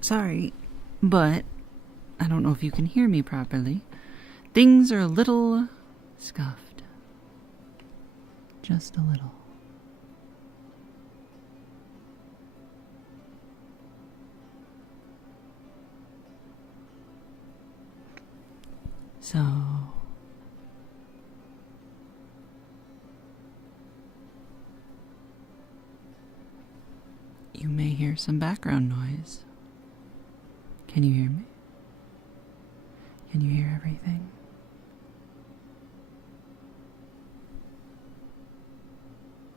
Sorry, but I don't know if you can hear me properly. Things are a little scuffed. Just a little. So, you may hear some background noise. Can you hear me? Can you hear everything?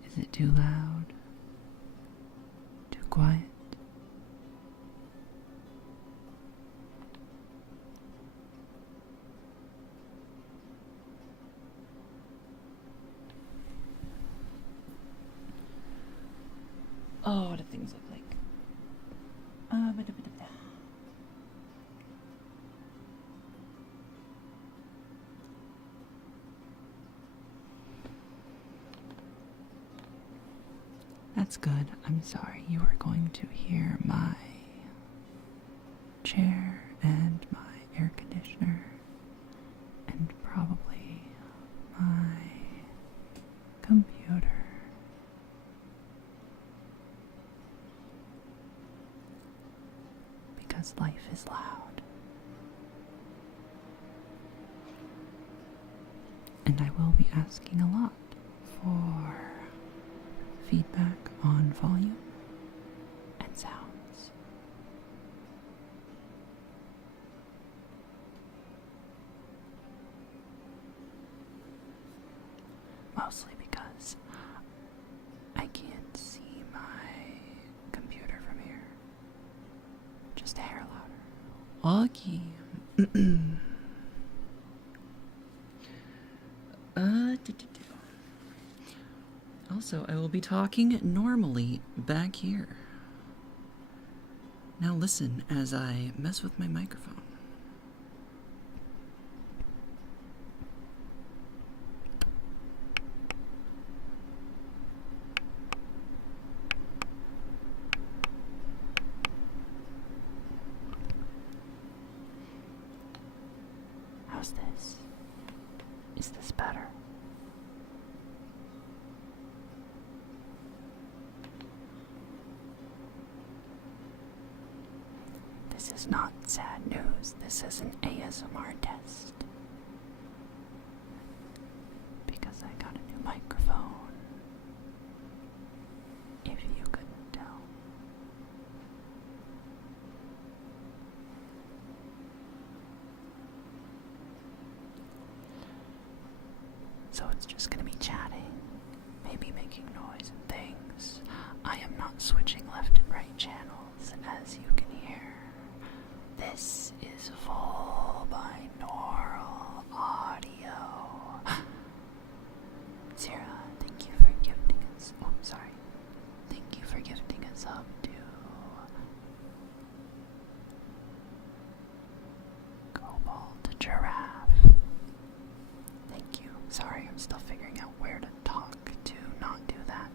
Is it too loud? Too quiet? Oh, what do things look like? That's good. I'm sorry. You are going to hear my chair and my air conditioner and probably my computer. Because life is loud. And I will be asking a lot for feedback on volume and sounds. Mostly because I can't see my computer from here. Just a hair louder. Okay. Also, I will be talking normally back here. Now listen as I mess with my microphone. How's this? Is this better? This is not sad news. This is an ASMR test. Because I got a new microphone. If you couldn't tell. So it's just gonna be chatting, maybe making noise and things. I am not switching left and right channels, as you can hear. This is full binaural audio. Sarah, thank you for gifting us. Oh, sorry. Thank you for gifting us up to Cobalt Giraffe. Thank you. Sorry, I'm still figuring out where to talk to not do that.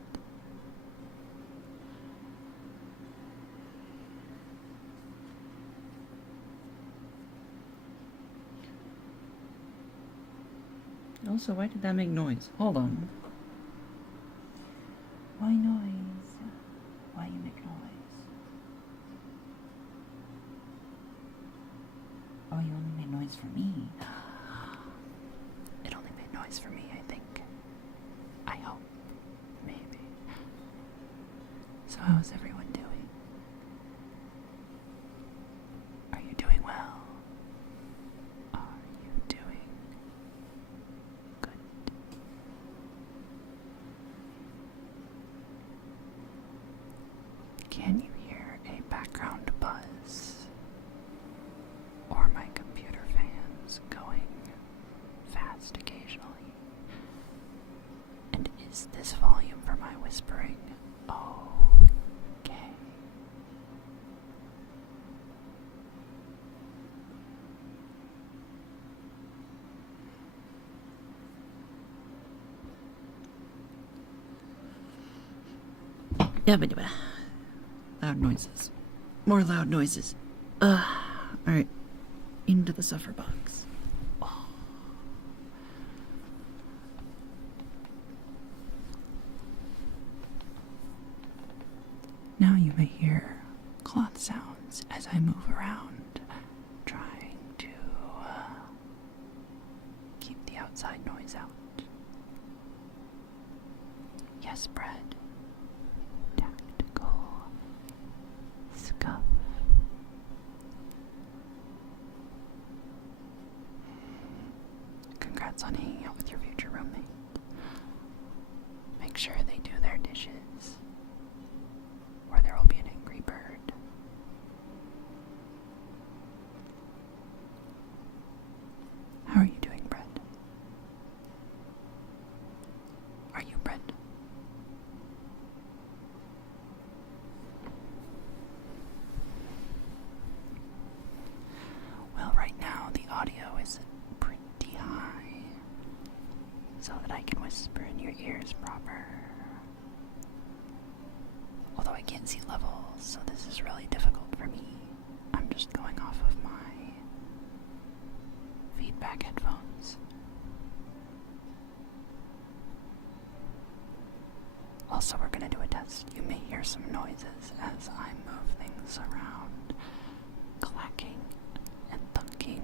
Also, why did that make noise? Hold on. Why noise? Why you make noise? Oh, you only made noise for me. It only made noise for me, I think. I hope. Maybe. So how's everyone doing? Are you doing well? Are you doing good? Can you hear a background buzz? Or my computer fans going fast occasionally? And is this volume for my whispering? Okay. Yabba-dabba. Loud noises. More loud noises. Alright. Into the suffer box. Oh. Now you may hear cloth sounds as I move around, trying to keep the outside noise out. Yes, bread. Tactical scuff. Congrats on hanging out with your future roommate. Make sure they do their dishes, or there will be an angry bird. How are you doing, Brett? Are you Brett? Well, right now the audio is pretty high, so that I can whisper in your ears proper. Although I can't see levels, so this is really difficult for me. I'm just going off of my feedback headphones. Also, we're gonna do a test. You may hear some noises as I move things around. Clacking and thunking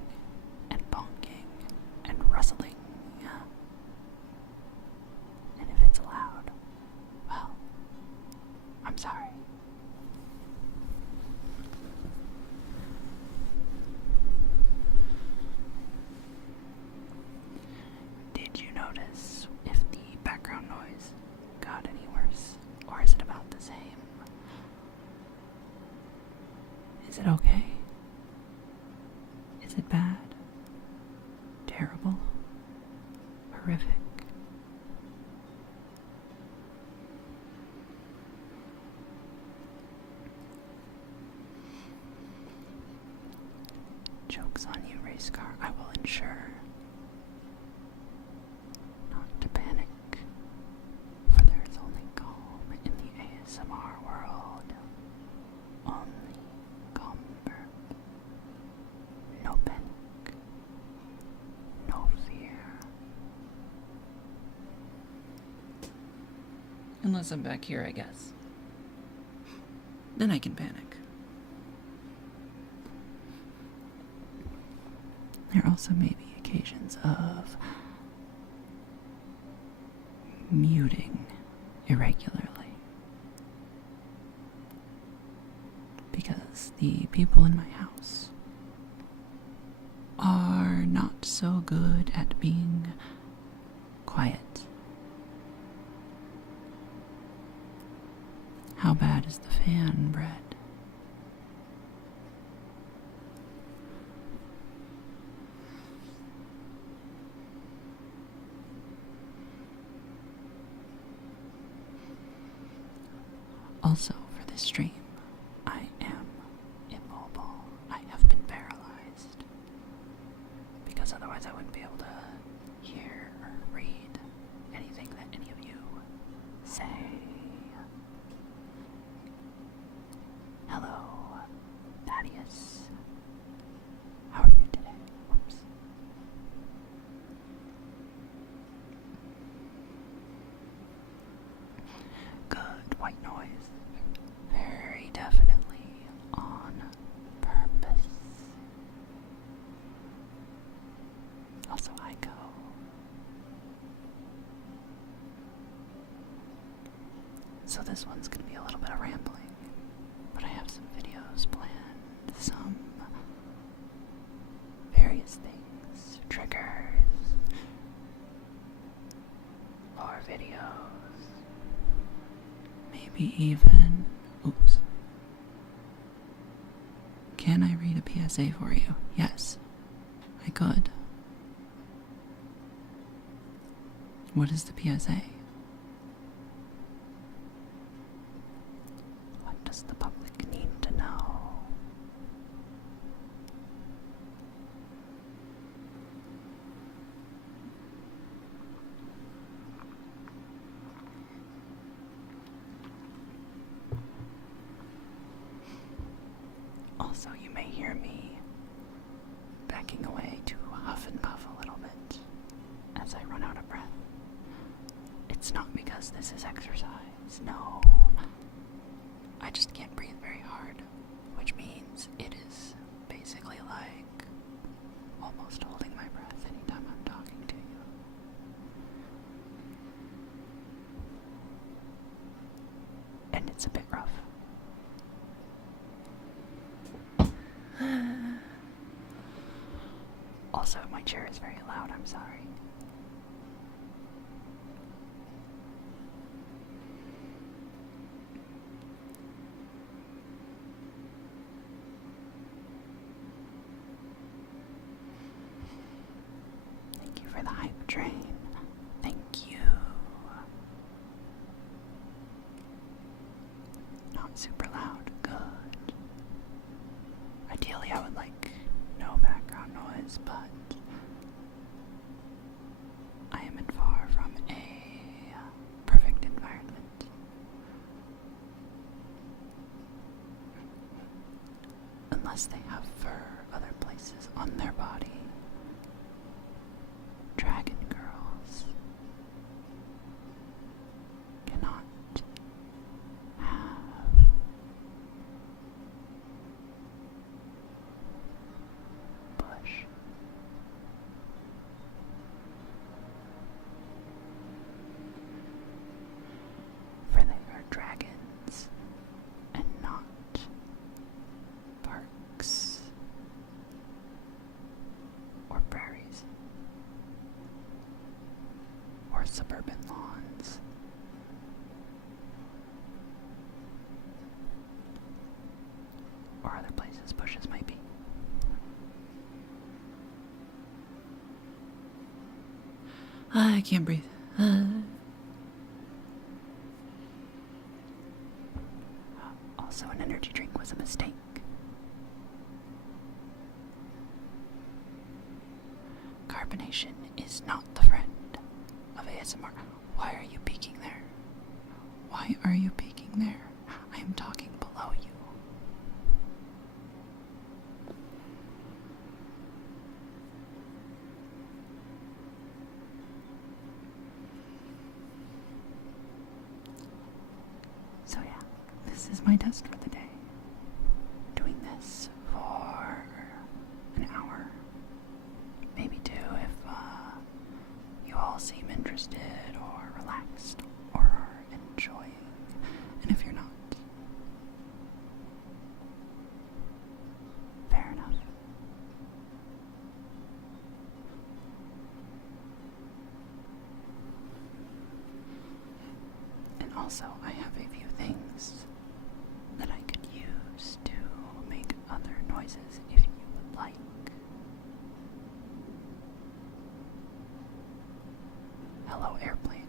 and bonking and rustling. And if it's loud, well, I'm sorry. Did you notice if the background noise got any worse, or is it about the same? Is it okay? Is it bad? Terrible? Horrific? Joke's on you, race car. I will ensure not to panic, for there is only calm in the ASMR world. Only calm, burp. No panic. No fear. Unless I'm back here, I guess. Then I can panic. There also may be occasions of muting irregularly, because the people in my house are not so good at being quiet. How bad is the fan, Brett? Also, for this stream, I am immobile. I have been paralyzed, because otherwise I wouldn't be able to hear or read anything that any of you say. Hello, Thaddeus. How are you today? Whoops. Good white noise. Very definitely on purpose. Also, I go. So this one's gonna be a little bit of rambling, but I have some videos planned, some various things, triggers, lore videos, maybe even, oops. Can I read a PSA for you? Yes, I could. What is the PSA? What does the public need to know? Also, you may hear me backing away to huff and puff a little bit as I run out of breath. It's not because this is exercise, no. I just can't breathe very hard, which means it is basically like almost holding my breath anytime I'm talking to you. And it's a bit rough. Also, my chair is very loud, I'm sorry. Thank you for the hype train. Thank you. Not super loud. Good. Ideally, I would like no background noise, but I am in far from a perfect environment. Unless they have fur other places on their body. Dragon girls cannot have bush. For they are dragons and not parks or prairies or suburban lawns. Or other places bushes might be. I can't breathe. Also, an energy drink was a mistake. Carbonation is not the friend of ASMR. Why are you peeking there? Why are you peeking there? I am talking below you. So yeah, this is my test for the day. Doing this for an hour, maybe two if you all seem interested or relaxed or are enjoying, and if you're not, fair enough. And also, I have a few things that I could use to make other noises if you would like. Hello, airplane.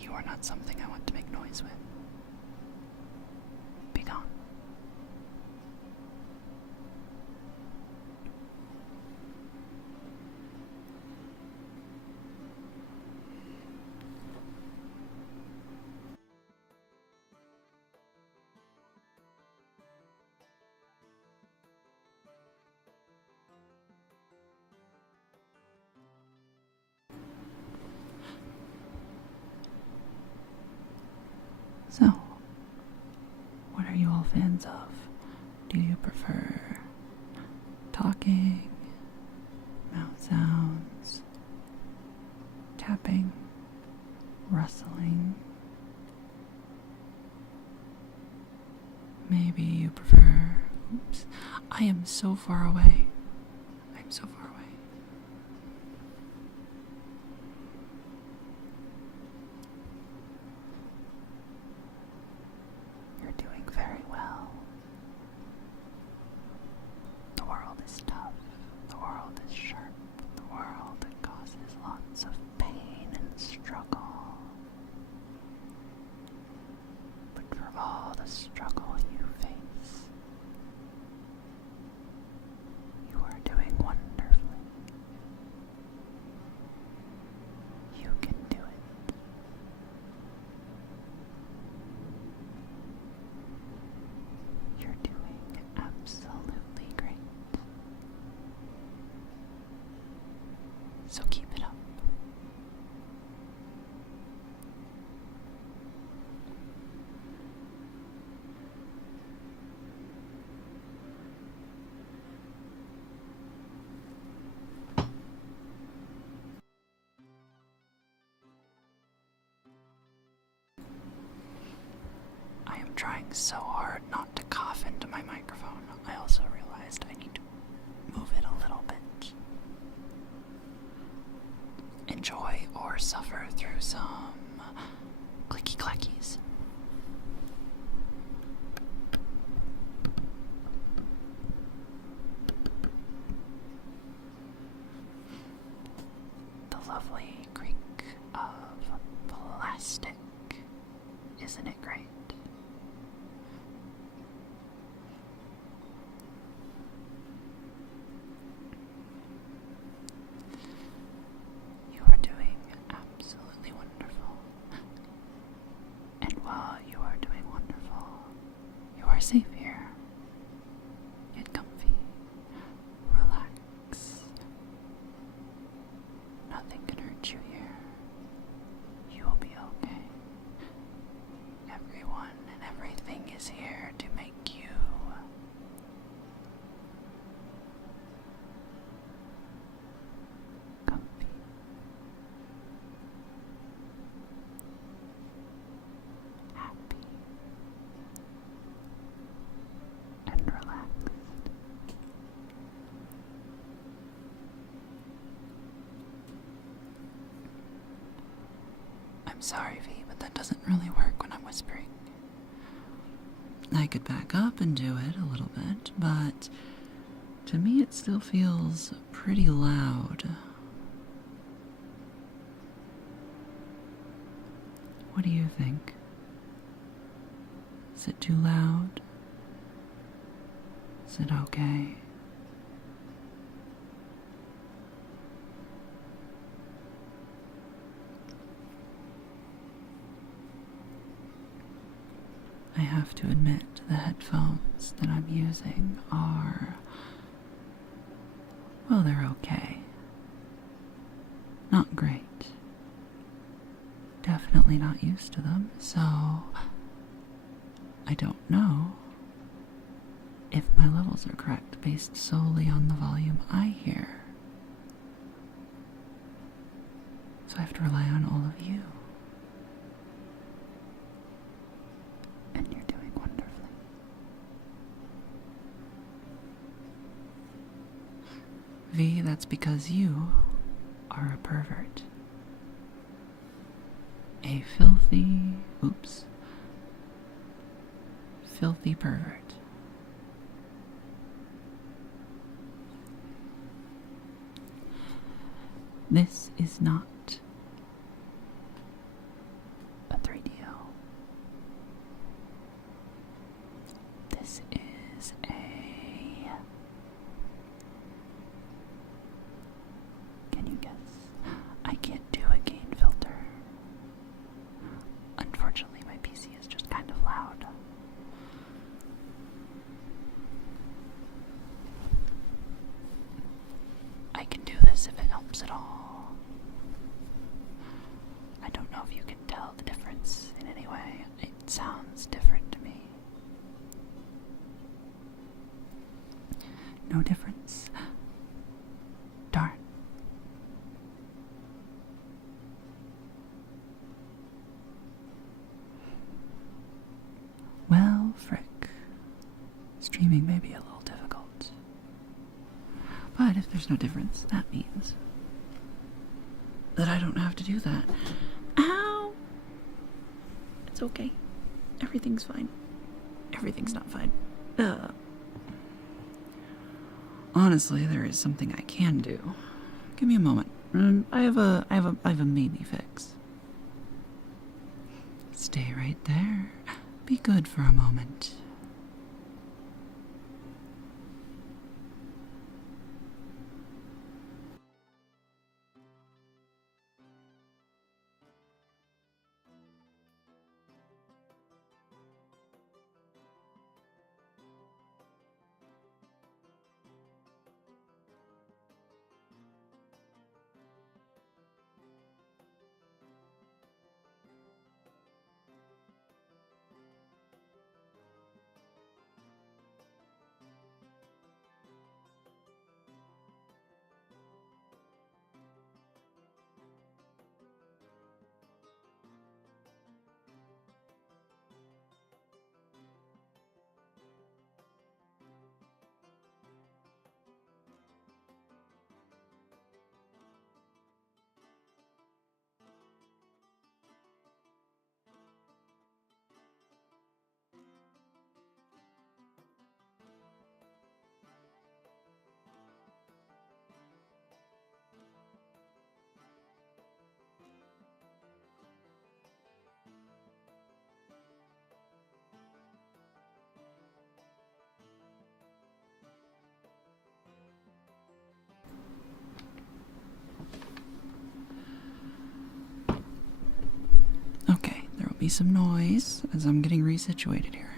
You are not something I want to make noise with. Be gone. So, what are you all fans of? Do you prefer talking, mouth sounds, tapping, rustling? Maybe you prefer... Oops. I am so far away. I'm so far away. You're doing very well. The world is tough. The world is sharp. The world causes lots of pain and struggle. But for all the struggle you face, you are doing wonderfully. You can do it. trying so hard not to cough into my microphone, I also realized I need to move it a little bit. Enjoy or suffer through some clicky clackies. The lovely creak of plastic. Isn't it great? You are doing absolutely wonderful. And while you are doing wonderful, you are safe here. Get comfy. Relax. Nothing can hurt you here. You will be okay. Everyone and everything is here to make you comfy. Happy. And relaxed. I'm sorry, V, but that doesn't really work when I'm whispering. I could back up and do it a little bit, but to me it still feels pretty loud. What do you think? Is it too loud? Is it okay? I have to admit the headphones that I'm using are, well, they're okay. Not great. Definitely not used to them, so I don't know if my levels are correct based solely on the volume I hear. So I have to rely on all of you. And you're doing wonderfully. V, that's because you are a pervert. A filthy pervert. This is not a 3DO. This is a... Can you guess? I can't do a gain filter. Unfortunately, my PC is just kind of loud. I can do this if it helps at all. I don't know if you can tell the difference in any way. It sounds different to me. No difference. Darn. Well, frick. Streaming may be a little difficult. But if there's no difference, that means that I don't have to do that. Ow! It's okay. Everything's fine. Everything's not fine. Honestly, there is something I can do. Give me a moment. I have a maybe fix. Stay right there. Be good for a moment. me some noise as I'm getting resituated here.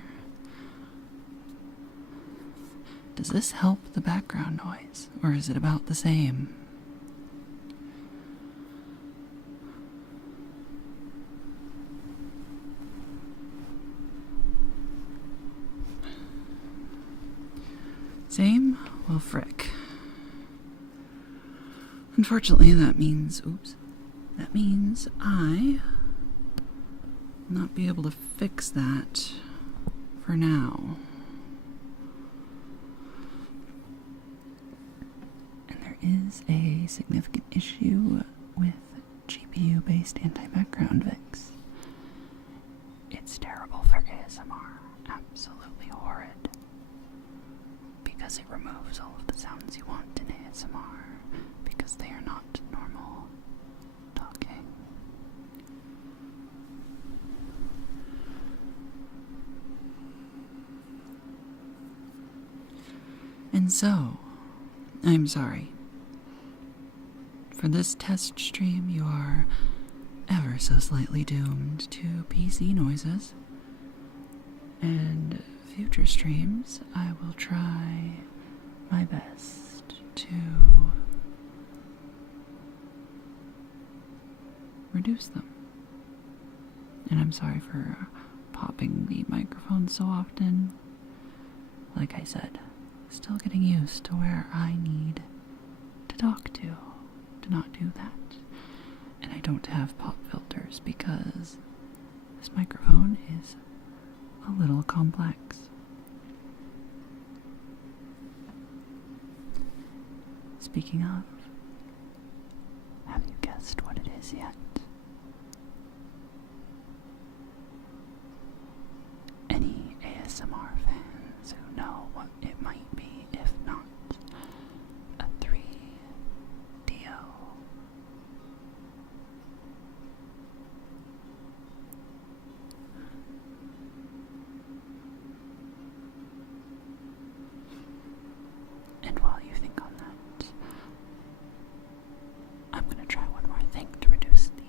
Does this help the background noise, or is it about the same? Same? Well, frick. Unfortunately, that means I will not be able to fix that for now. And there is a significant issue with GPU-based anti-background VIX. It's terrible for ASMR. Absolutely horrid. Because it removes all of the sounds you want in ASMR. Because they are not normal talking. And so, I'm sorry. For this test stream, you are ever so slightly doomed to PC noises. And future streams, I will try my best to reduce them. And I'm sorry for popping the microphone so often. Like I said, still getting used to where I need to talk to not do that. And I don't have pop filters because this microphone is a little complex. Speaking of, have you guessed what it is yet? Any ASMR fans who know what it might be, if not a 3DO? And while you think on that, I'm gonna try one more thing to reduce the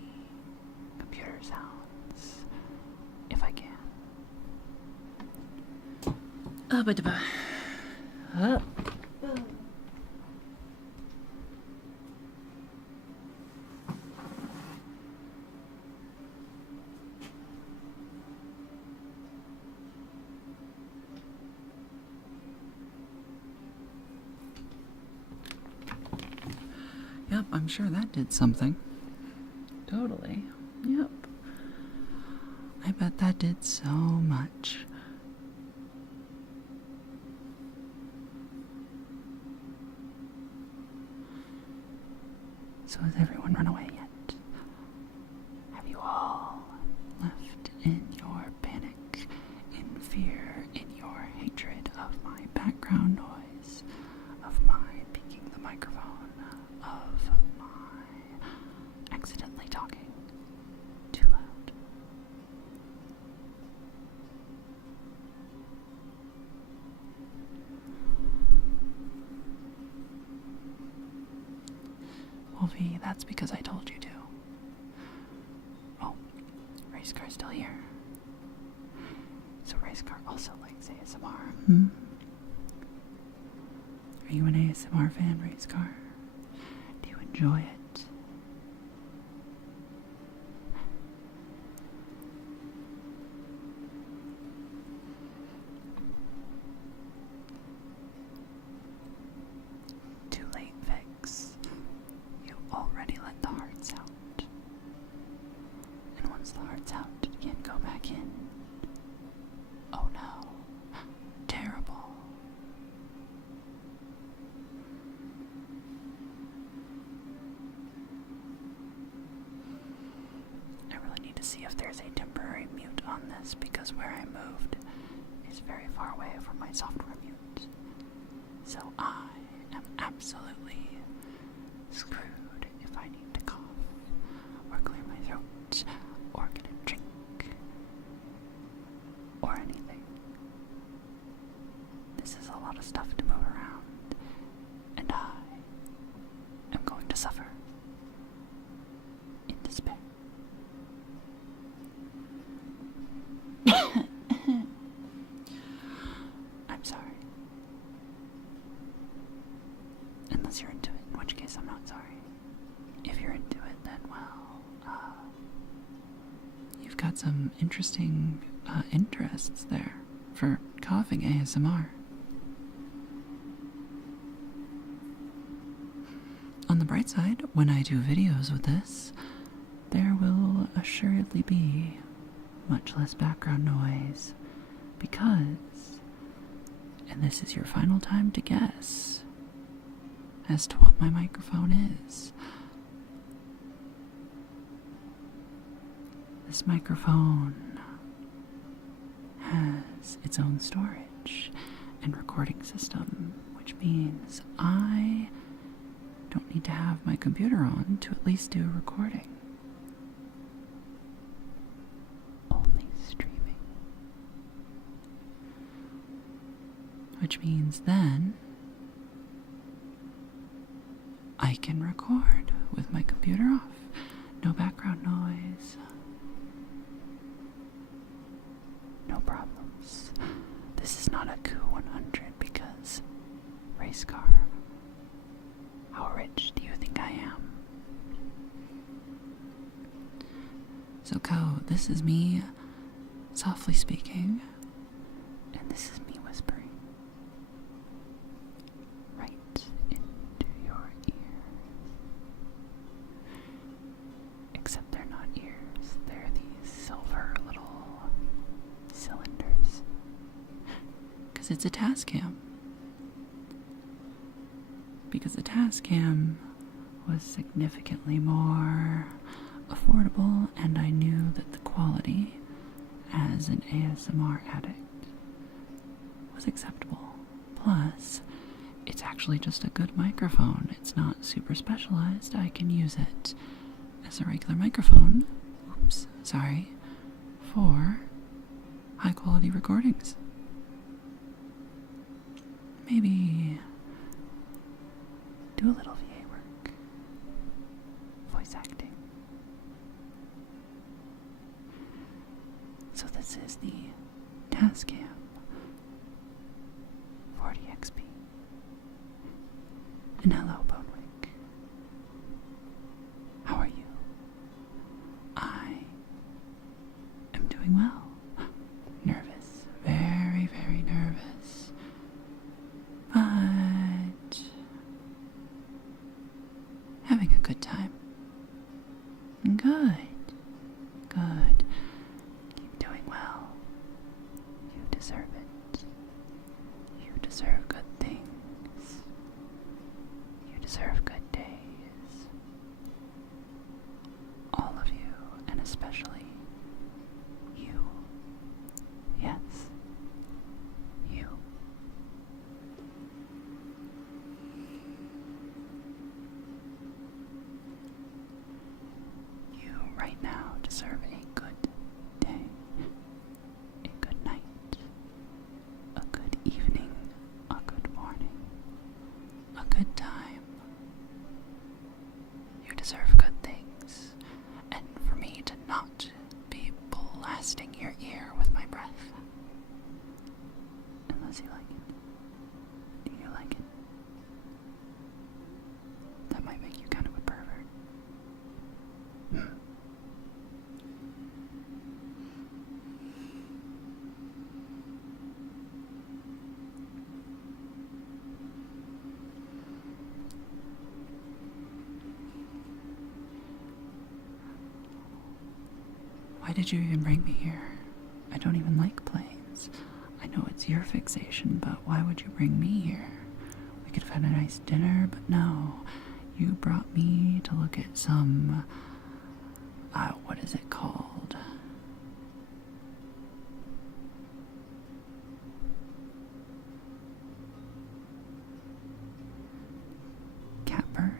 computer sounds, if I can. Yep, I'm sure that did something. Totally. Yep. I bet that did so much. So has everyone run away yet? Have you all left in your panic, in fear, in your hatred of my background noise, of my peeking the microphone, of my accidentally talking too loud? Well, V, that's because I told you to. Oh, Race Car's still here. So Race Car also likes ASMR. Are you an ASMR fan, Race Car? Do you enjoy it? Too late, Vix. You already let the hearts out. And once the heart's out, it can't go back in. Oh no. Terrible. I really need to see if there's a temporary mute on this because where I moved is very far away from my software mute. So I am absolutely screwed if I need to cough or clear my throat or get a drink or anything. This is a lot of stuff to move around, and I am going to suffer in despair. got some interesting interests there for coughing ASMR. On the bright side, when I do videos with this, there will assuredly be much less background noise because, and this is your final time to guess as to what my microphone is. This microphone has its own storage and recording system, which means I don't need to have my computer on to at least do a recording. Only streaming. Which means then I can record with my computer off. No background noise. No problems. This is not a Coup 100 because race car. How rich do you think I am? So, Co, this is me softly speaking, and this is me whispering right into your ears. Except they're not ears, they're these silver little cylinders. Because it's a Tascam. Because the Tascam was significantly more affordable, and I knew that the quality as an ASMR addict was acceptable. Plus, it's actually just a good microphone. It's not super specialized. I can use it as a regular microphone, for high quality recordings. Maybe do a little VA work. Voice acting. So this is the Tascam 40XP. And hello, Bonewick. How are you? I am doing well. Nervous. Very, very nervous. But having a good time. Good. Good. Keep doing well. You deserve it. You deserve good things. You deserve good days. All of you, and especially you. Yes. You. You right now deserve a good day, a good night, a good evening, a good morning, a good time. You deserve good things, and for me to not be blasting your ear with my breath. Unless you like it. Do you like it? That might make you kind of a pervert. Why did you even bring me here? I don't even like planes. I know it's your fixation, but why would you bring me here? We could have had a nice dinner, but no. You brought me to look at some, what is it called? Catbird?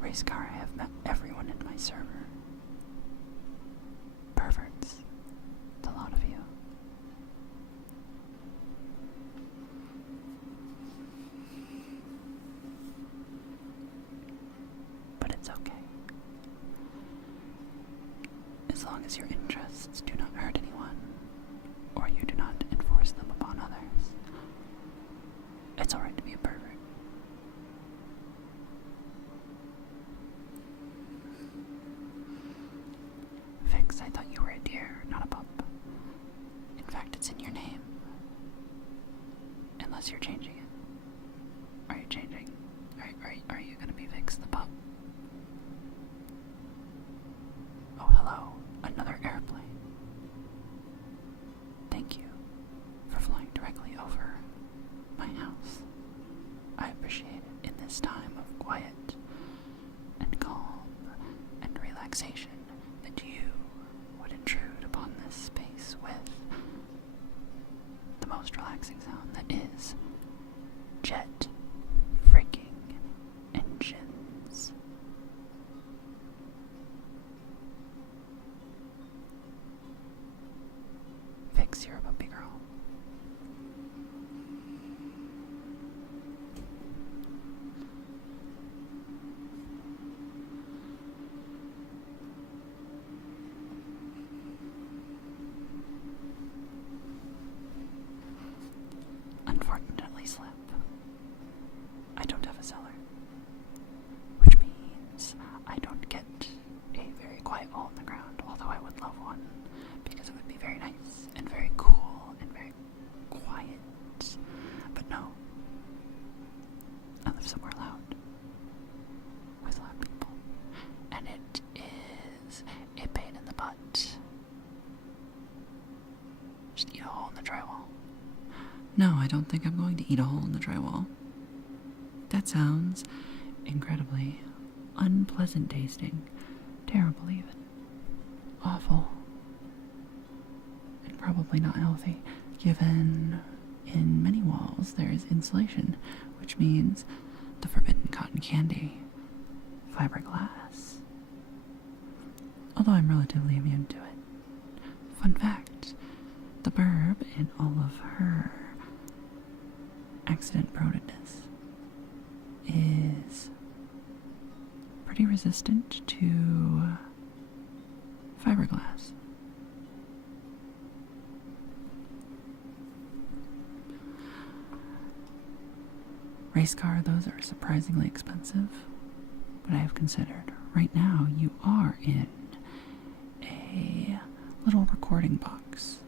Race car, I have met everyone in my server. Perverts. It's a lot of you. But it's okay. As long as your interests do not hurt anyone, or you do not enforce them upon others, it's alright to be a Unless you're changing it. Are you changing? Are you gonna be Vix the pup? Oh, hello. Another airplane. Thank you for flying directly over my house. I appreciate it in this time of quiet and calm and relaxation that you would intrude upon this space with the most relaxing sound that is jet freaking engines. Fix your puppy girl. Unfortunately, slip. I don't have a cellar, which means I don't get a very quiet hole in the ground, although I would love one, because it would be very nice and very cool and very quiet. But no, I live somewhere loud, with loud people, and it is a pain in the butt. Just eat a hole in the drywall. No, I don't think I'm going to eat a hole in the drywall. That sounds incredibly unpleasant tasting. Terrible even. Awful. And probably not healthy, given in many walls there is insulation, which means the forbidden cotton candy, fiberglass. Although I'm relatively immune to it. Fun fact, the burb in all of her accident-proneness is pretty resistant to fiberglass. Race car, those are surprisingly expensive, but I have considered. Right now, you are in a little recording box,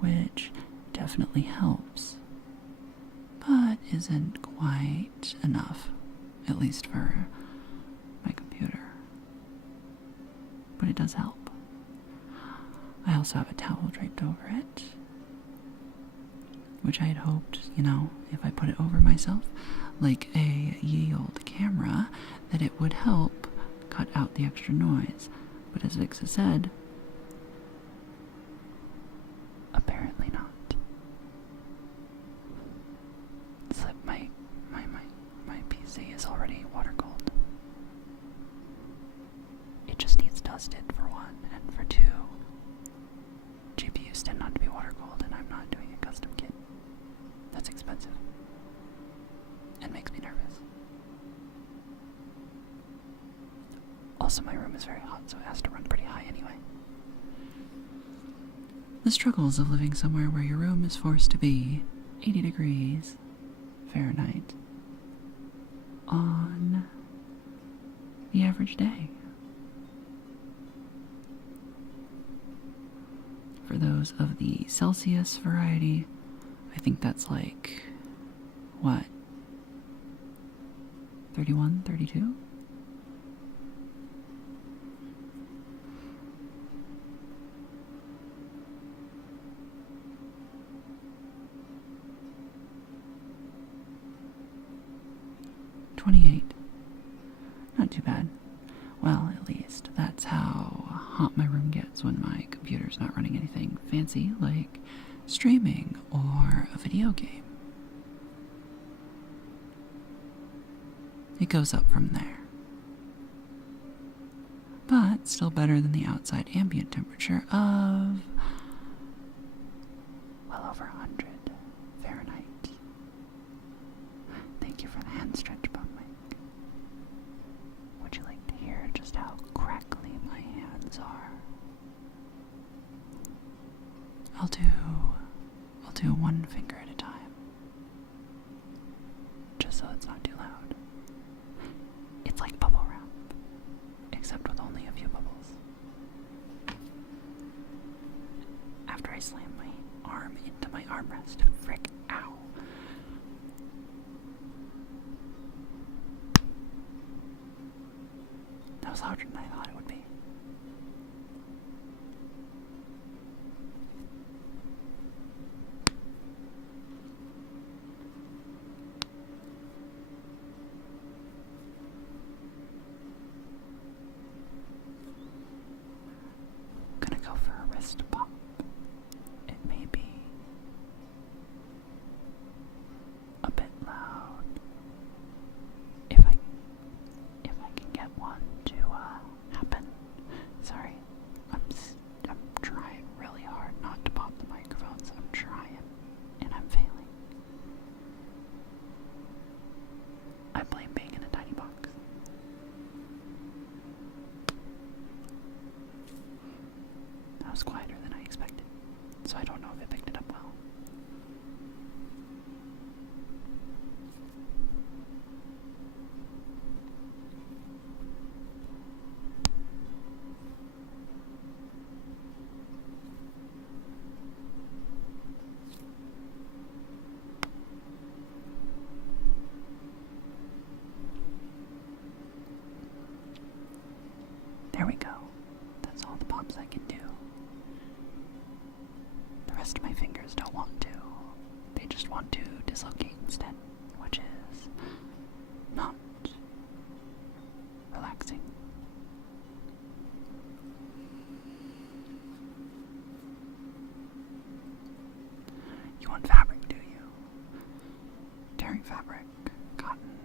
which definitely helps, but isn't quite enough, at least for my computer. But it does help. I also have a towel draped over it, which I had hoped, if I put it over myself, like a ye olde camera, that it would help cut out the extra noise. But as Vixa said, apparently not. Slip, my PC is already water cold. It just needs dusted for one, and for two, GPUs tend not to be water cold, and I'm not doing a custom kit. That's expensive. And makes me nervous. Also, my room is very hot, so it has to run pretty high anyway. The struggles of living somewhere where your room is forced to be 80 degrees Fahrenheit on the average day. For those of the Celsius variety, I think that's like, what, 31, 32? Not too bad. Well, at least that's how hot my room gets when my computer's not running anything fancy like streaming or a video game. It goes up from there. But still better than the outside ambient temperature of well over 100 Fahrenheit. Thank you for the hand stretch, Bum Mike. Would you like to hear just how crackly my hands are? I'll do one finger at a time, just so it's not too loud. It's like bubble wrap, except with only a few bubbles. After I slam my arm into my armrest, frick, ow. was harder than I thought it would be. Gonna go for a wrist pop. It may be a bit loud. If I can get one to happen. Sorry, I'm trying really hard not to pop the microphones. I'm trying, and I'm failing. I blame being in a tiny box. That was quieter than I expected, so I don't know if it picked it up well. There we go. That's all the pops I can do. The rest of my fingers don't want to. They just want to dislocate instead, which is not relaxing. You want fabric, do you? Tearing fabric, cotton,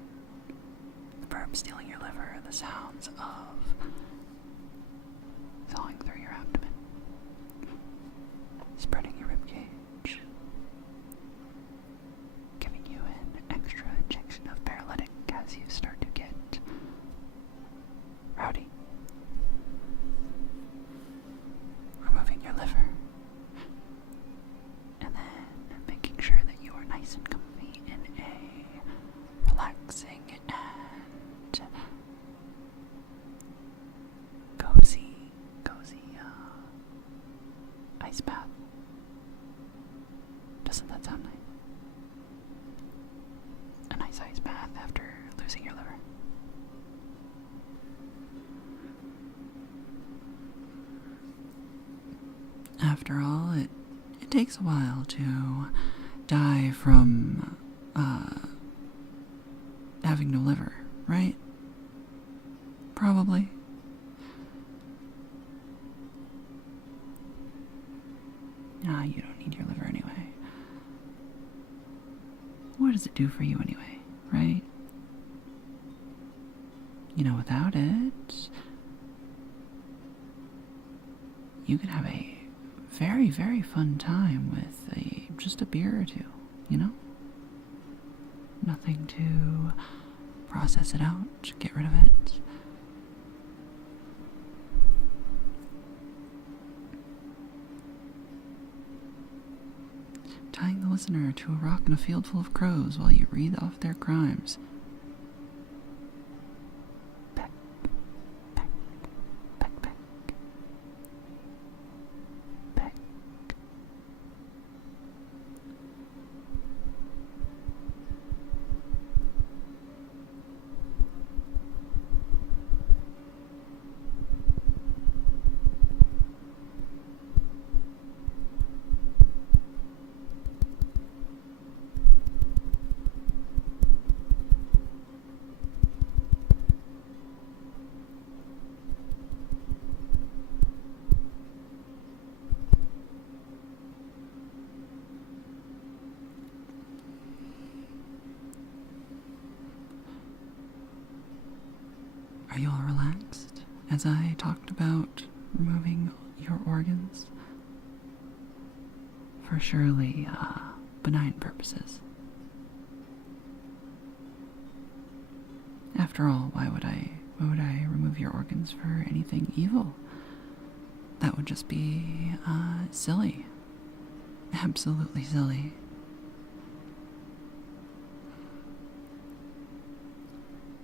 the verb stealing your liver, the sounds of thawing through your abdomen, spreading your ribcage, giving you an extra injection of paralytic as you start to get rowdy, removing your liver, and then making sure that you are nice and comfy in a relaxing and cozy ice bath. Doesn't that sound nice? A nice ice bath after losing your liver. After all, it takes a while to die from having no liver, right? Probably. Nah, you don't need your liver anyway. What does it do for you anyway, right? You know, without it, you could have a very, very fun time with just a beer or two, you know? Nothing to process it out, get rid of it. Tying the listener to a rock in a field full of crows while you read off their crimes. Peck, peck, peck, peck, peck. Are you all relaxed as I talked about removing your organs? For surely benign purposes. After all, why would I remove your organs for anything evil? That would just be silly. Absolutely silly.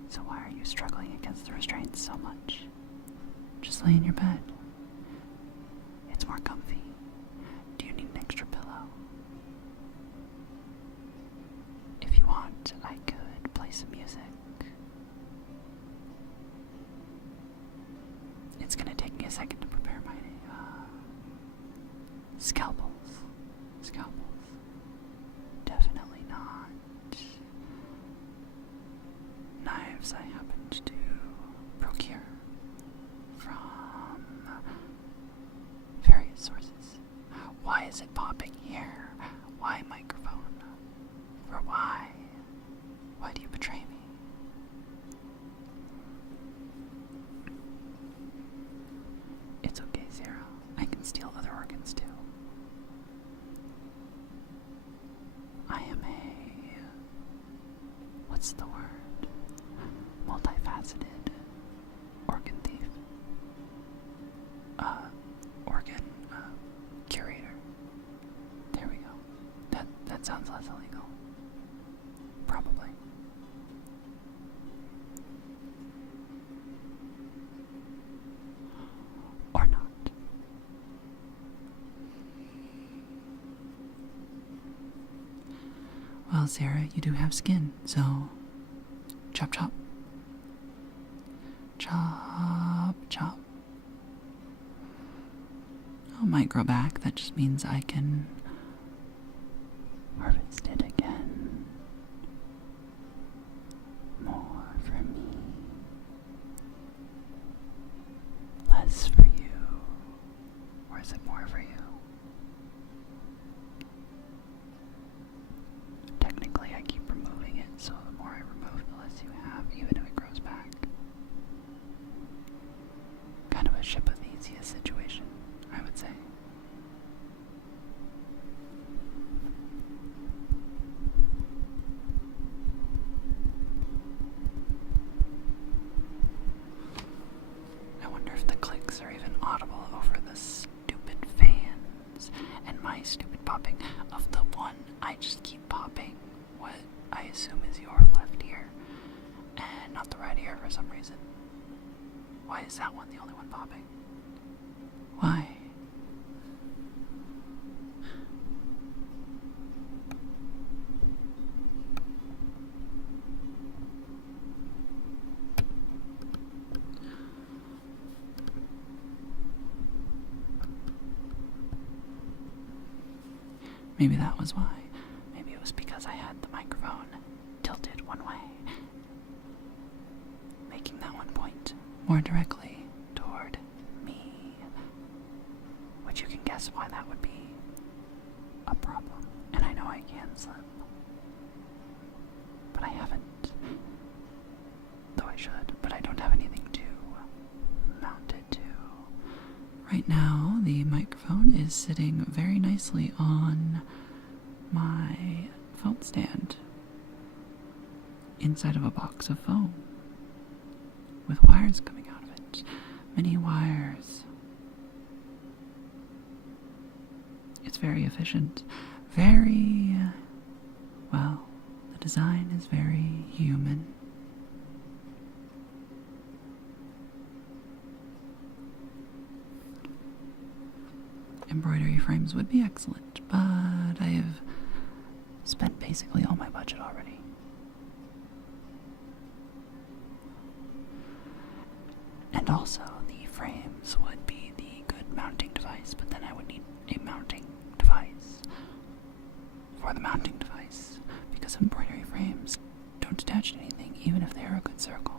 So why are you struggling against the restraints so much? Just lay in your bed. It's more comfy. Do you need an extra pillow? If you want, I could play some music. a second to prepare my scalpels. Scalpels. Definitely not knives I happened to procure from various sources. Why is it popping here? Why microphone? Or why? Why do you betray me? It's okay, Sarah. I can steal other organs too. I am a... what's the word? Multifaceted organ thief. Organ curator. There we go. That sounds less illegal. Probably. Or not. Well, Sarah, you do have skin, so chop chop. Chop chop. Oh, it might grow back. That just means I can harvest it again. More for me. Less for you. Or is it more for you? Technically, I keep removing it, so the more I remove, the less you have, even if it grows back. Kind of a ship of Theseus situation, I would say. I wonder if the clicks are even audible over the stupid fans and my stupid popping of the one I just keep popping what I assume is your left ear and not the right ear for some reason. Why is that one the only one popping? Why? Maybe that was why. Maybe it was because I had the microphone tilted one way, making that one point more directly toward me. Which you can guess why that would be a problem. And I know I can slip. But I haven't. Though I should, but I don't have anything to mount it to. Right now, the microphone is sitting very nicely on my phone stand inside of a box of foam with wires coming out of it. Many wires. It's very efficient. Very, well, the design is very human. Embroidery frames would be excellent, but I have spent basically all my budget already. And also, the frames would be the good mounting device, but then I would need a mounting device for the mounting device, because embroidery frames don't attach to anything, even if they are a good circle.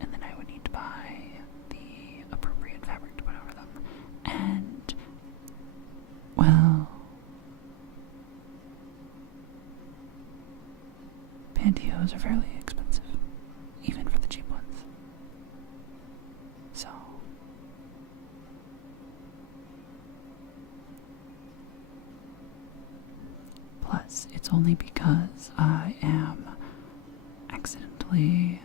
And then I would need to buy the appropriate fabric to put over them. And, well, pantyhose are fairly expensive, even for the cheap ones. So, plus, it's only because I am accidentally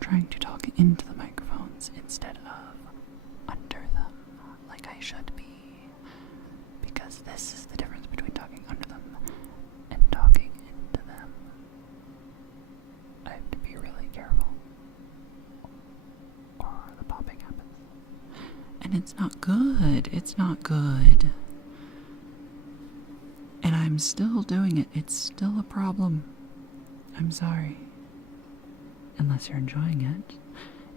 trying to talk into the microphones instead of under them, like I should be. Because this is the difference between talking under them and talking into them. I have to be really careful, or the popping happens. And it's not good. It's not good. And I'm still doing it. It's still a problem. I'm sorry. Unless you're enjoying it.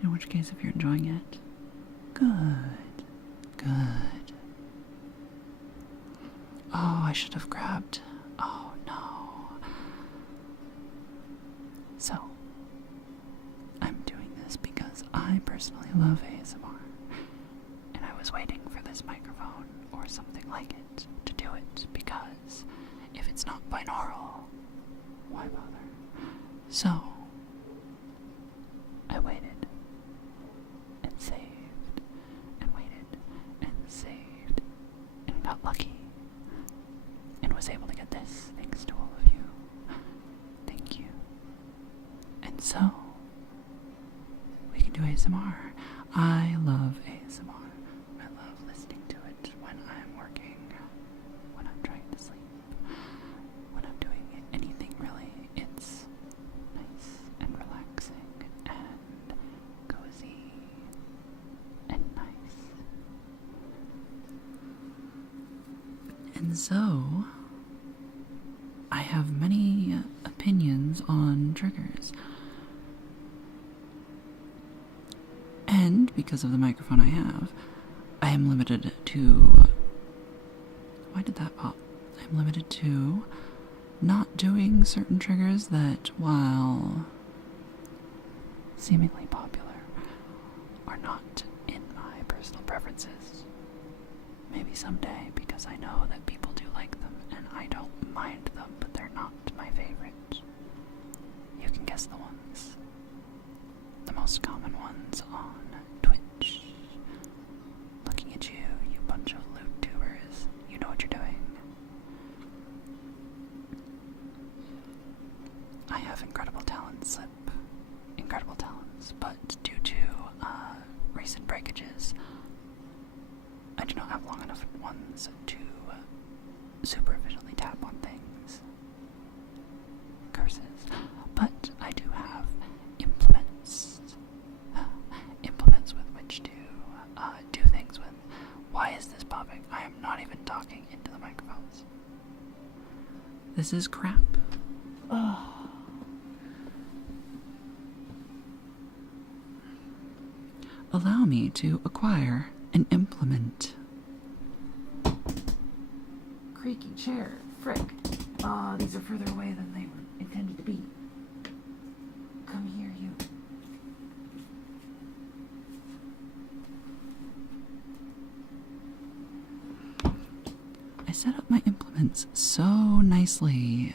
In which case, if you're enjoying it, Good. Good. Oh, I should have grabbed. Oh, no. So, I'm doing this because I personally love ASMR. And I was waiting for this microphone or something like it to do it because if it's not binaural, why bother? So, I waited and saved and waited and saved and got lucky and was able to get this thanks to all of you. Thank you. And so, we can do ASMR. I love ASMR. I love listening to it when I'm working, when I'm trying to sleep, when I'm doing anything really. It's nice and relaxing and cozy and nice. And so, I have many opinions on triggers. And because of the microphone I have, I am limited to... Why did that pop? I'm limited to not doing certain triggers that, while seemingly popular, are not in my personal preferences. Maybe someday, because I know that people do like them, and I don't mind them, but they're not my favorite. You can guess the ones. The most common ones on Twitch. Looking at you, you bunch of vtubers. You know what you're doing. I have incredible talents, but due to recent breakages, I do not have long enough ones to superficially tap on things. Curses. But I do have implements. Implements with which to do things with. Why is this popping? I am not even talking into the microphones. This is crap. Oh. Allow me to acquire an implement. Creaky chair. Frick. These are further away than they were intended to be. Come here, you. I set up my implements so nicely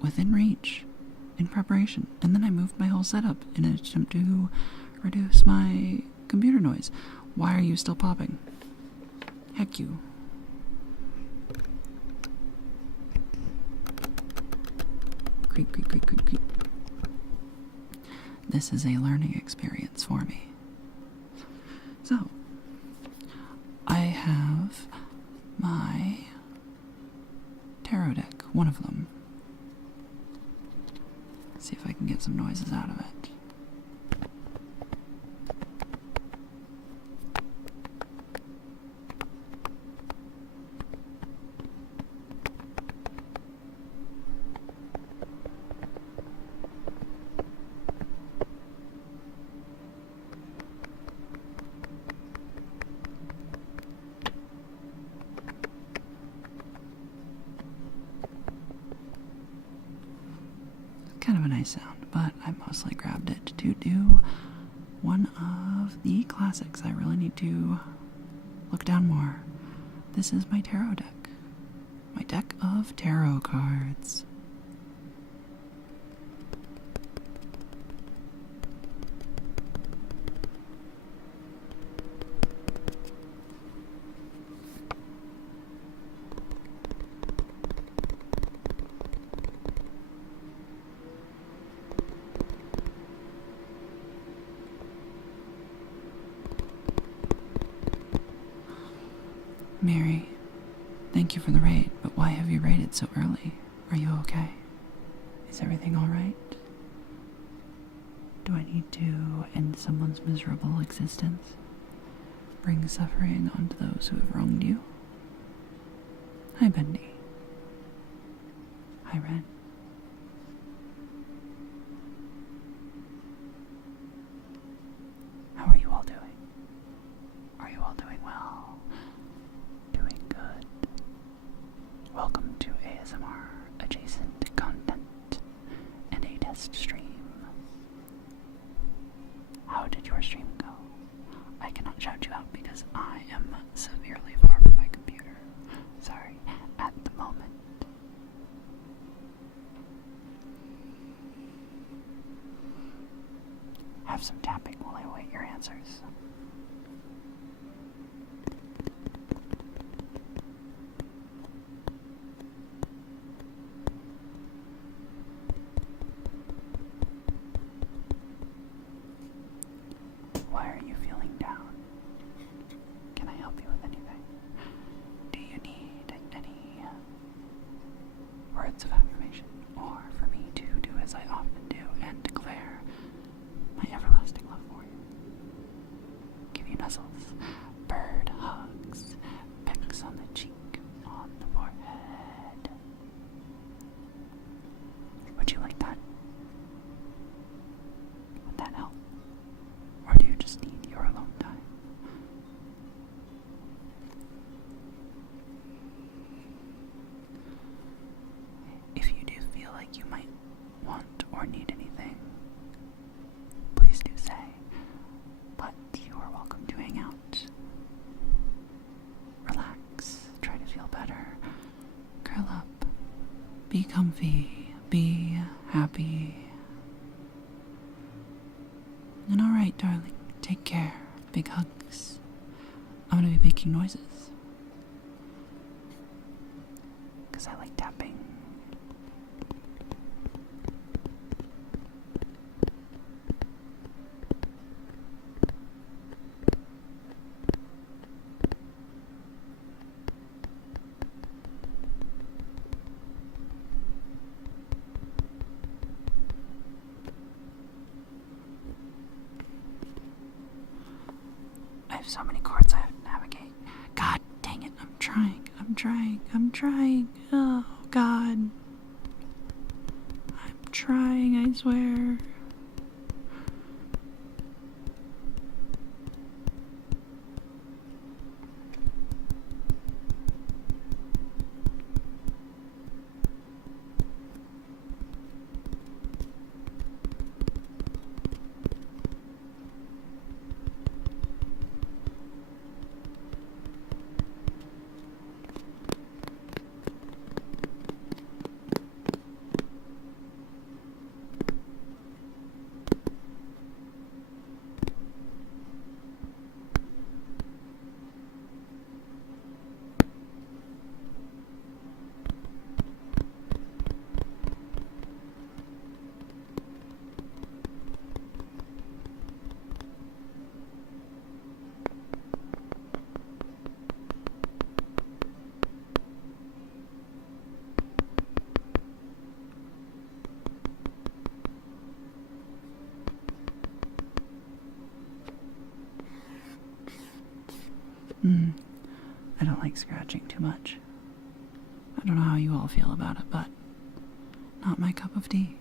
within reach in preparation, and then I moved my whole setup in an attempt to reduce my computer noise. Why are you still popping? Heck you. Creep, creep, creep, creep, creep. This is a learning experience for me. So, I have my tarot deck, one of them. Let's see if I can get some noises out of it. Kind of a nice sound, but I mostly grabbed it to do one of the classics. I really need to look down more. This is my tarot deck. My deck of tarot cards. Mary, thank you for the raid, but why have you raided so early? Are you okay? Is everything alright? Do I need to end someone's miserable existence? Bring suffering onto those who have wronged you? Hi, Bendy. Hi, Ren. How are you all doing? best stream. How did your stream go? I cannot shout you out because I am severely far from my computer. Sorry, at the moment. Have some tapping while I await your answers. Why are you feeling down? Can I help you with anything? Do you need any words of affirmation, or for me to do as I often do and declare my everlasting love for you? Give you nuzzles, bird hugs, pecks on the cheek, on the forehead. Would you like that? Would that help? Or do you just need your alone time? If you do feel like you might want or need anything, please do say, but you are welcome to hang out. Relax, try to feel better, curl up, be comfy, be happy. And alright, darling, take care. Big hugs. I'm gonna be making noises. 'Cause I like tapping. I have so many chords I have to navigate. God dang it, I'm trying. Oh, God. I'm trying, I swear. I don't like scratching too much. I don't know how you all feel about it, but not my cup of tea.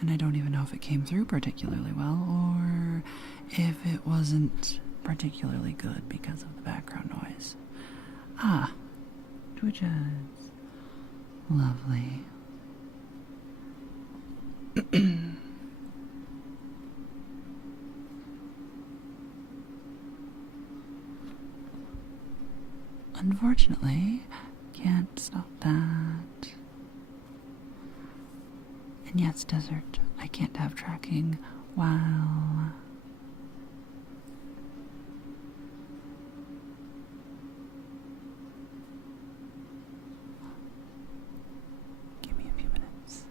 And I don't even know if it came through particularly well, or if it wasn't particularly good because of the background noise. Ah, twitches. Lovely. Unfortunately, can't stop that. And yes, desert, I can't have tracking while give me a few minutes.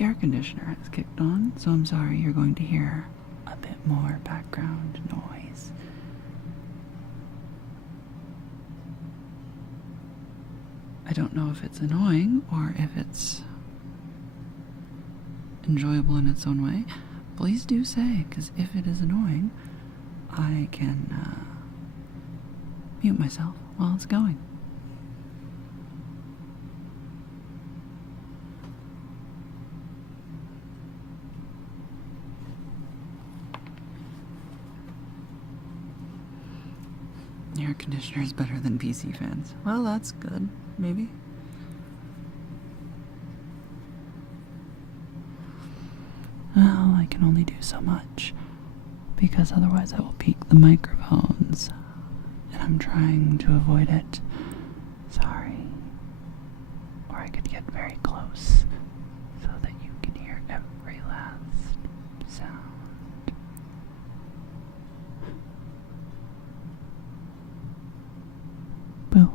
the air conditioner has kicked on, so I'm sorry you're going to hear a bit more background noise. I don't know if it's annoying or if it's enjoyable in its own way. Please do say, because if it is annoying, I can mute myself while it's going. The air conditioner is better than PC fans. Well, that's good, maybe. Well, I can only do so much, because otherwise I will peak the microphones, and I'm trying to avoid it. Sorry. Or I could get very close, so that you can hear every last sound. Boo.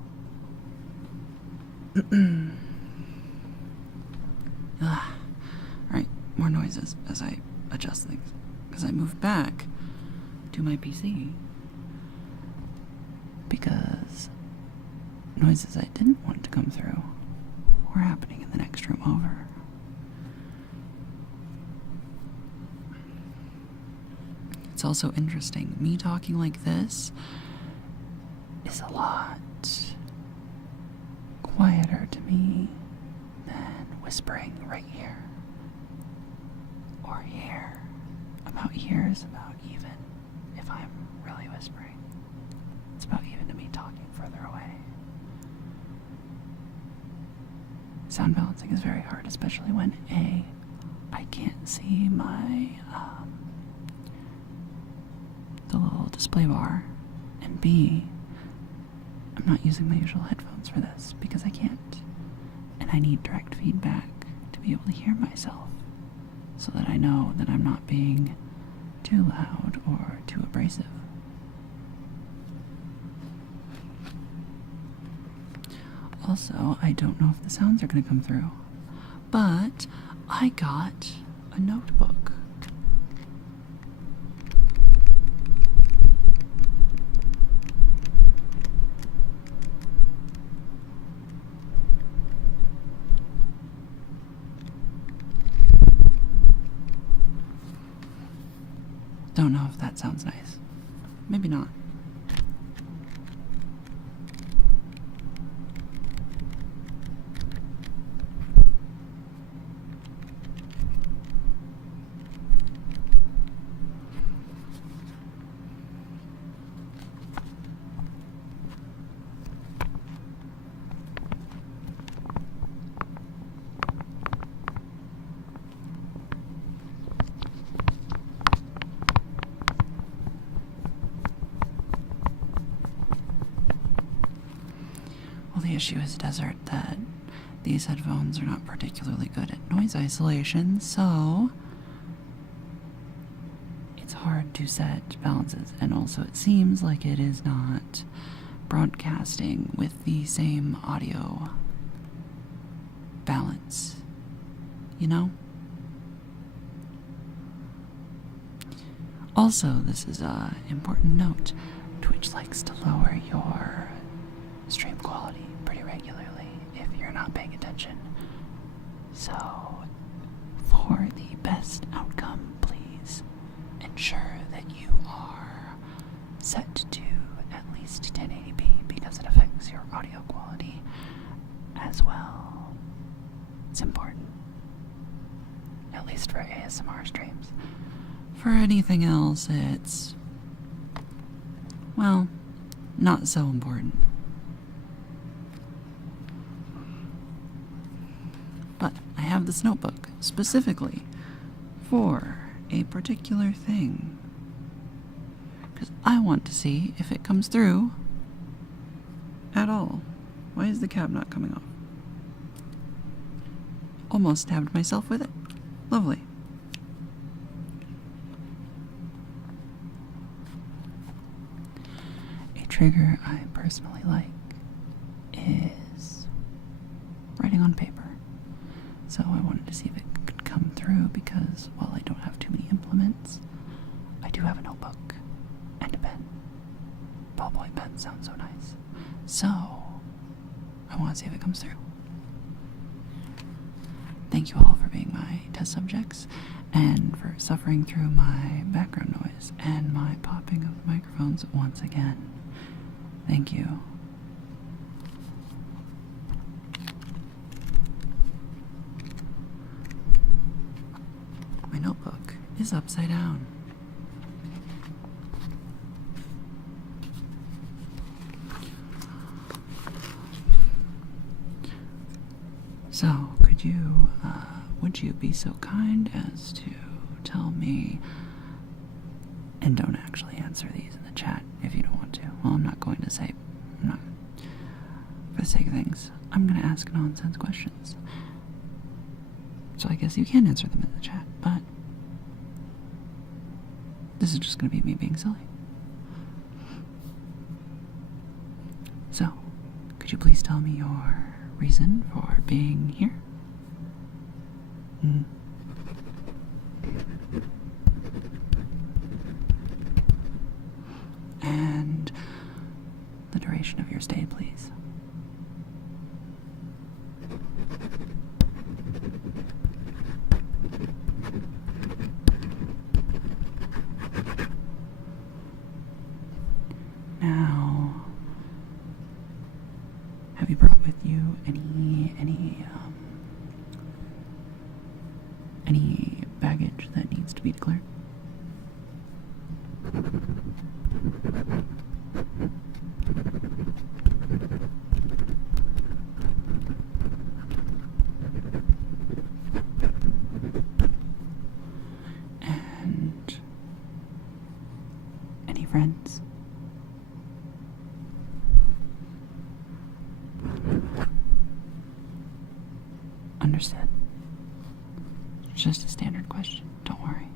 Alright, more noises as I adjust things. Because I moved back to my PC. Because noises I didn't want to come through were happening in the next room over. It's also interesting. Me talking like this is a lot quieter to me than whispering right here or here. About here is about even if I'm really whispering. It's about even to me talking further away. Sound balancing is very hard, especially when A, I can't see my the little display bar, and B, I'm not using my usual headphones for this because I can't. And I need direct feedback to be able to hear myself so that I know that I'm not being too loud or too abrasive. Also, I don't know if the sounds are going to come through, but I got a notebook. Don't know if that sounds nice. Maybe not. Well, the issue is, Desert, that these headphones are not particularly good at noise isolation, so it's hard to set balances, and also it seems like it is not broadcasting with the same audio balance, you know? Also, this is an important note. Twitch likes to lower your stream quality pretty regularly if you're not paying attention. So, for the best outcome, please ensure that you are set to at least 1080p because it affects your audio quality as well. It's important, at least for ASMR streams. For anything else, it's, well, not so important. But I have this notebook specifically for a particular thing, because I want to see if it comes through at all. Why is the cap not coming off? Almost stabbed myself with it. Lovely. A trigger I personally like is writing on paper. So I wanted to see if it could come pens. I do have a notebook and a pen. Ballpoint pens sound so nice. So, I want to see if it comes through. Thank you all for being my test subjects and for suffering through my background noise and my popping of microphones once again. Thank you. My notebook is upside down. So, would you be so kind as to tell me, and don't actually answer these in the chat if you don't want to. Well, I'm not going to say, for the sake of things, I'm going to ask nonsense questions. So I guess you can answer them in the chat, but this is just going to be me being silly. So, could you please tell me your reason for being here? And the duration of your stay, please. Now, have you brought with you any baggage that needs to be declared? And any friends? Understood. It's just a standard question, don't worry.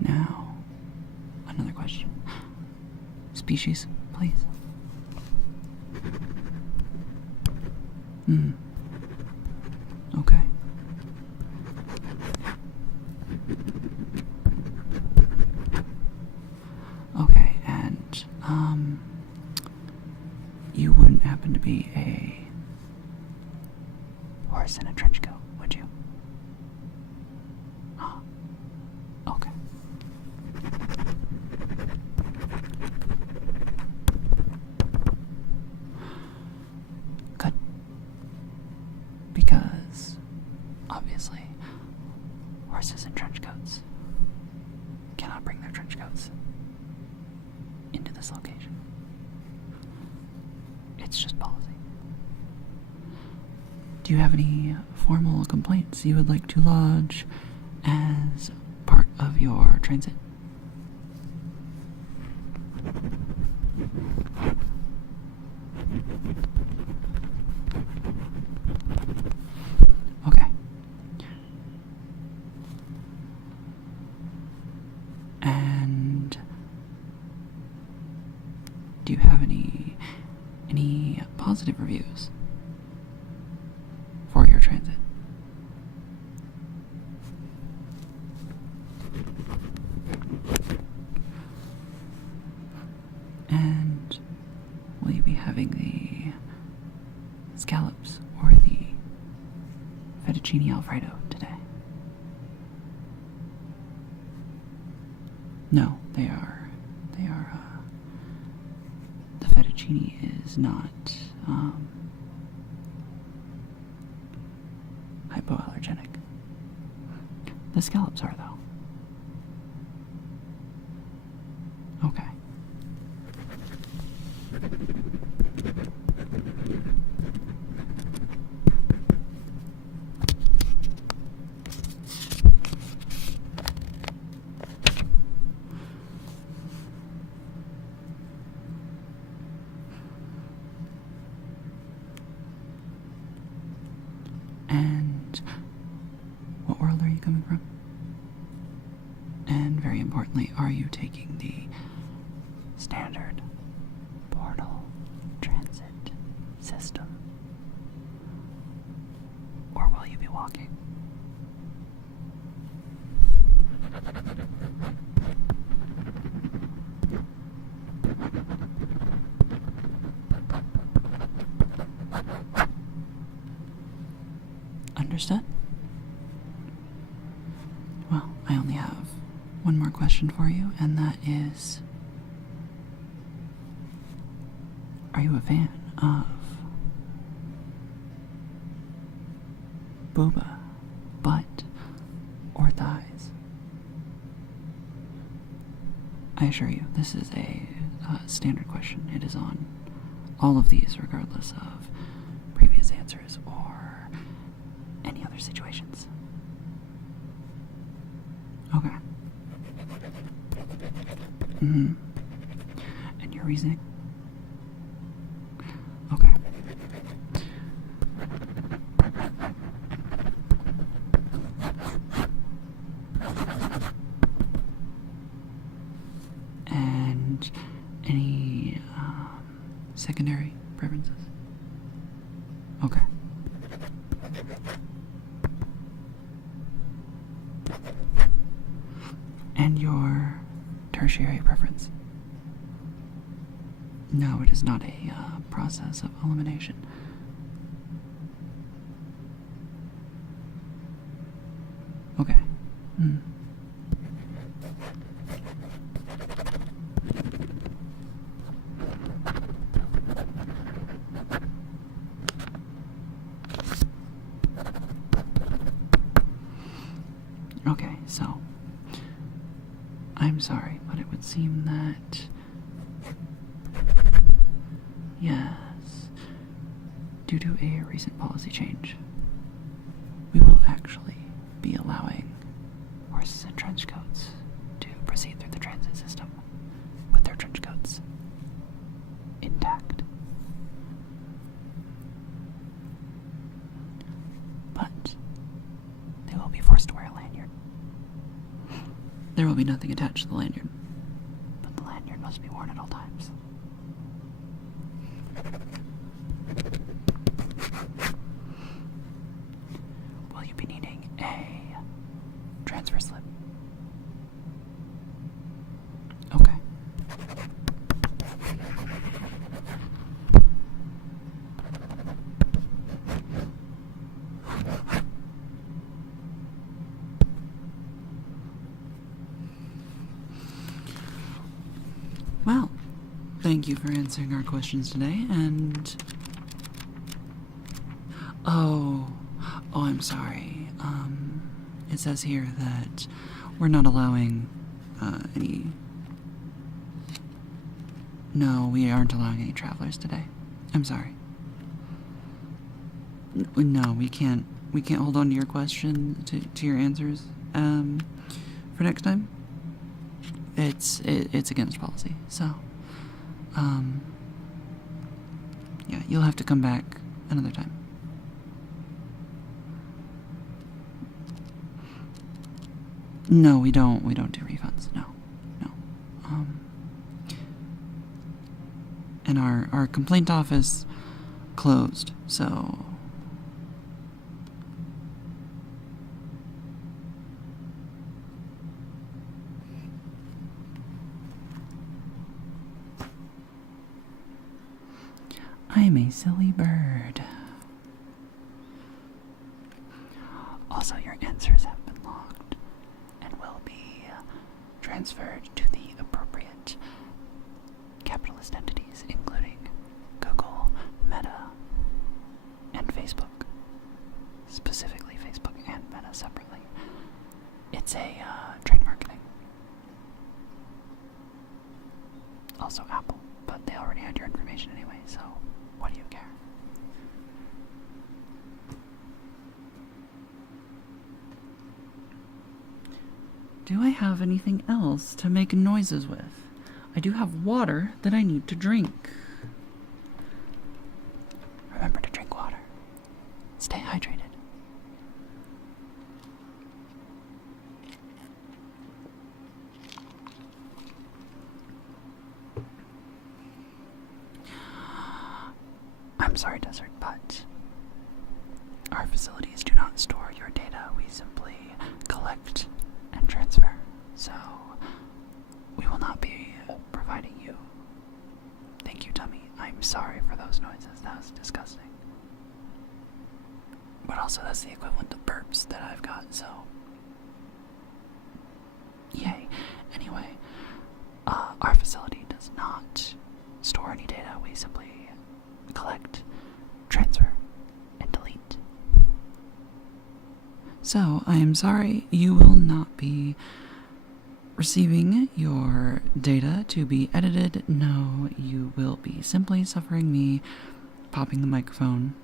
Now, another question. Species, please. Okay. Okay, and, you wouldn't happen to be a horse in a trench coat, would you? Huh. Okay. Good. Because, obviously, horses in trench coats cannot bring their trench coats into this location. It's just policy. Do you have any formal complaints you would like to lodge as part of your transit? Okay. And do you have any positive reviews for your transit? And will you be having the scallops or the fettuccine alfredo today? No, they are, the fettuccine is not, hypoallergenic. The scallops are, though. Okay. And what world are you coming from? And very importantly, are you taking the standard portal transit system? Or will you be walking Understood? Well, I only have one more question for you, and that is, are you a fan of booba, butt, or thighs? I assure you, this is a standard question. It is on all of these, regardless of previous answers or any other situations. Okay. And your reasoning? Okay. And any secondary preferences? Okay. And your tertiary preference? No, it is not a process of elimination. Okay. Okay, so I'm sorry, but it would seem that yes, due to a recent policy change, we will actually be allowing horses in trench coats to proceed through the transit system with their trench coats intact. But they will be forced to wear a lanyard. There will be nothing attached to the lanyard, but the lanyard must be worn at all times. Will you be needing a transfer slip? Okay. Well, thank you for answering our questions today, and oh, I'm sorry. It says here that we're not allowing any. No, we aren't allowing any travelers today. I'm sorry. No, we can't. We can't hold on to your question, to your answers. For next time. It's against policy. So, yeah, you'll have to come back another time. No, we don't do refunds. No. And our complaint office closed, so I'm a silly bird. Also, your answers have been logged and will be transferred to the appropriate capitalist entities, including Google, Meta, and Facebook. Specifically Facebook and Meta separately. It's a trade marketing. Also Apple, but they already had your information anyway, so what do you care? Do I have anything else to make noises with? I do have water that I need to drink. Remember to drink water. Stay hydrated. I'm sorry, Desert, but our facilities do not store your data. We simply collect and transfer. So we will not be providing you. Thank you, Tummy. I'm sorry for those noises. That was disgusting. But also that's the equivalent of burps that I've got, so yay. Anyway, our facility does not store any data. We simply collect, transfer, and delete. So, I am sorry, you will not be receiving your data to be edited. No, you will be simply suffering me popping the microphone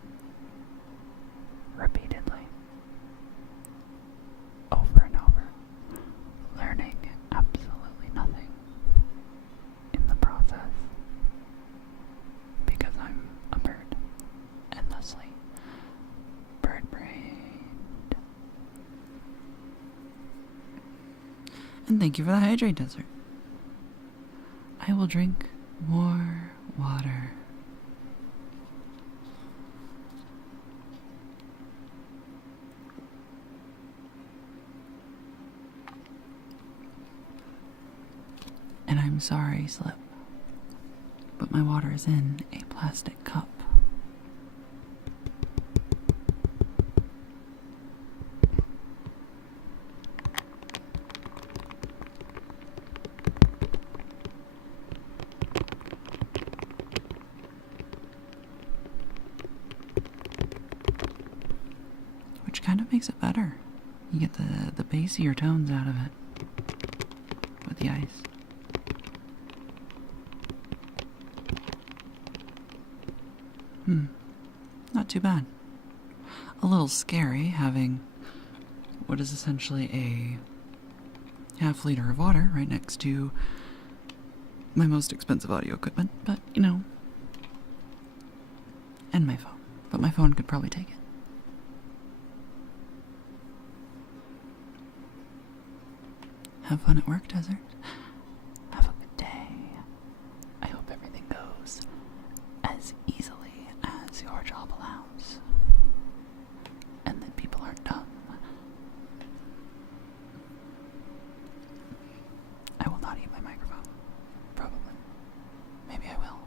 repeatedly, over and over, learning absolutely nothing in the process, because I'm a bird, and thusly bird-brained. And thank you for the hydrate, desert. I will drink more water. And I'm sorry, Slip, but my water is in a plastic cup. Which kind of makes it better. You get the bassier tones out of it with the ice. Not too bad. A little scary having what is essentially a half-liter of water right next to my most expensive audio equipment, but you know, and my phone. But my phone could probably take it. Have fun at work, Desert. Have a good day. I hope everything goes as easily as your job allows, and that people aren't dumb. I will not eat my microphone. Probably. Maybe I will.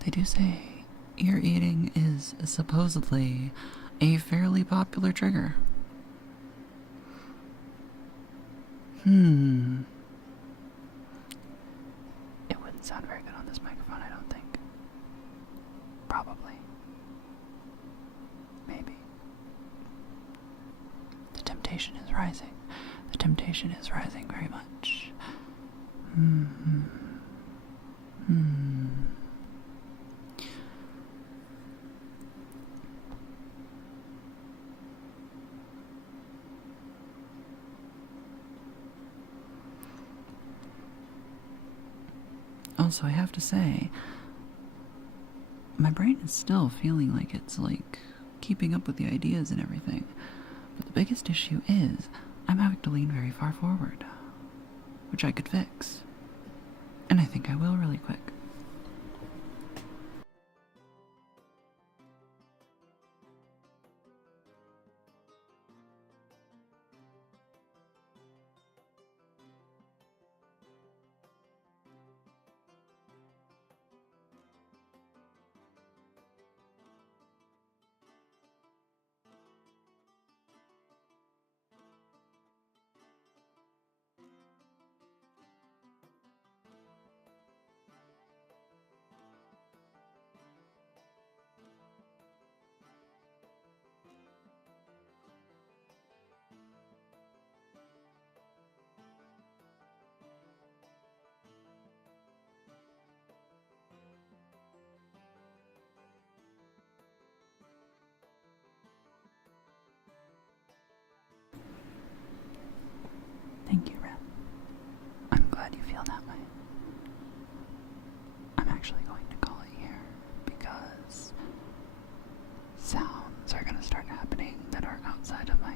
They do say ear eating is supposedly a fairly popular trigger. It wouldn't sound very good on this microphone, I don't think. Probably. Maybe. The temptation is rising. The temptation is rising very much. Also, I have to say, my brain is still feeling like it's like keeping up with the ideas and everything. But the biggest issue is I'm having to lean very far forward, which I could fix. And I think I will really quick. Thank you, Ren. I'm glad you feel that way. I'm actually going to call it here because sounds are going to start happening that are outside of my